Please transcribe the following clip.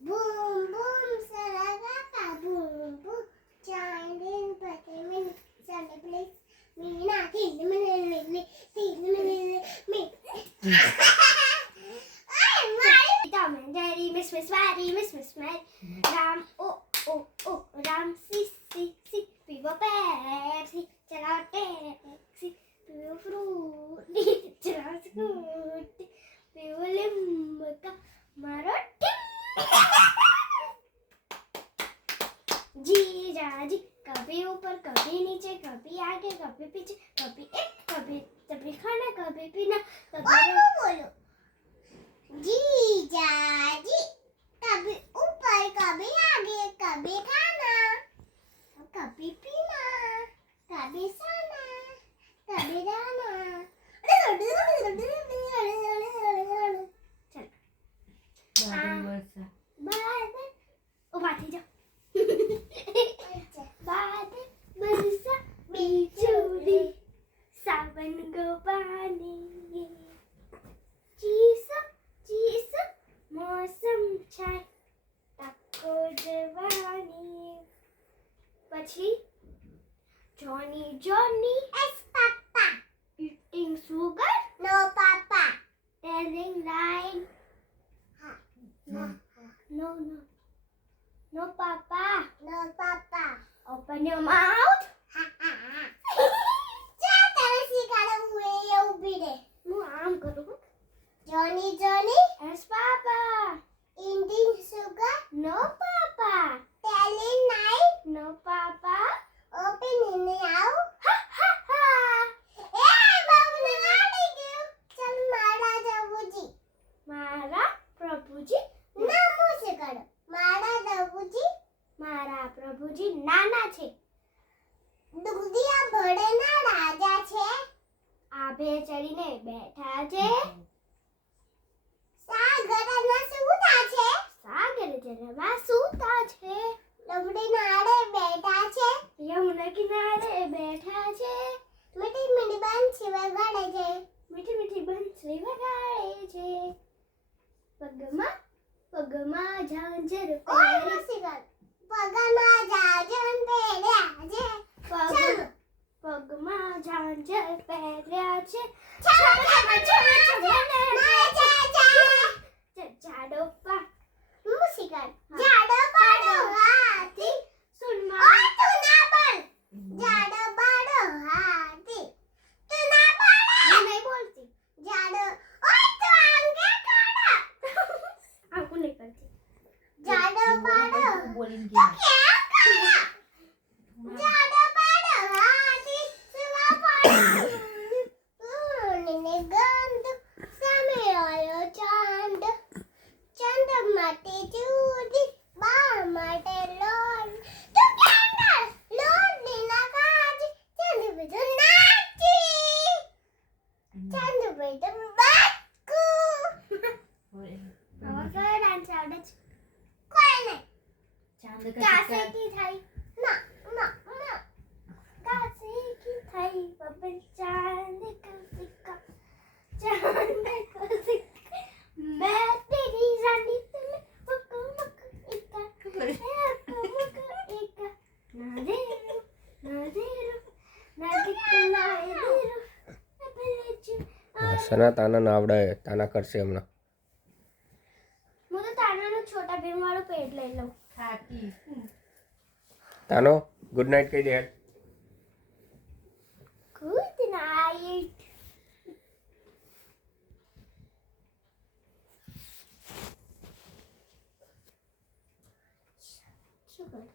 Boom boom saragaka boom boom. Children patamin Sunday place. Meena me. Tom and Jerry, Miss Mary, Miss Mary. Ram oh. Ram si. We were Pepsi. Chalo taxi. We were fruity. Chalo scooty. We were limca. Marathi. जी जाजी कभी ऊपर कभी नीचे कभी आगे कभी पीछे कभी एक कभी खाना कभी पीना कभी बोलो जी जाजी कभी ऊपर कभी आगे कभी खाना कभी पीना कभी सोना कभी रहना ओ माथी जाओ बादल बरसा बिजली सावन को पानी चीस मौसम छाय तको जवानी પછી Johnny yes papa eating sugar no papa telling lie no papa open your mouth જા તારે શીખાડું હું એ ઊભી રે હું આમ કરું Johnny yes papa eating sugar no papa telling lie no papa open in now એ બાબુને વાડી ગયું ચલ મારા પ્રભુજી નામું શીખાડો મારા પ્રભુજી નાના છે દુધિયા ભળેના રાજા છે આભે ચડીને બેઠા છે સાગરમાં સૂતા છે લમડી નાળે બેઠા છે યમુના કિનારે બેઠા છે મીઠી બંસી વગાડે છે પગમાં ઝાંઝર પહેર્યા છે પગમાં ઝાંઝર પહેર્યા છે જાડો પાડો હાથી સુનમાં તું ના બોલ જાડો પાડો હાથી તું ના બોલ હું નહીં બોલતી જાડો ઓય તું આંગે કાઢો આંકુ નહીં કરતી જાડો પાડો બોલીને ગયા જાડો પાડો હાથી સુવા પાડો ને ગંધ સામે આયો ચાંદ માટે જુદી બા માટે લોન તું કેન્ડલ લોન લીના કાજી ચાંદ બધું નાચી ચાંદ બધું બાકુ હવે કયો ડાન્સ આવડે છે કોઈ નહીં ચાંદ કાસે કી થઈ ના કાસે કી થઈ બબલ ચાંદ કા સિક્કા ચાંદ કા સિક્કા मैं तेरी रानी तुम्हें मुक इक्का ना दे સના તાના આવડે તાના કરશે હમણાં હું તો તાનાનો છોટા ભીમ વાળો પેટ લઈ લઉં થાકી તાનો ગુડ નાઇટ કહી દે ગુડ નાઇટ શું કરું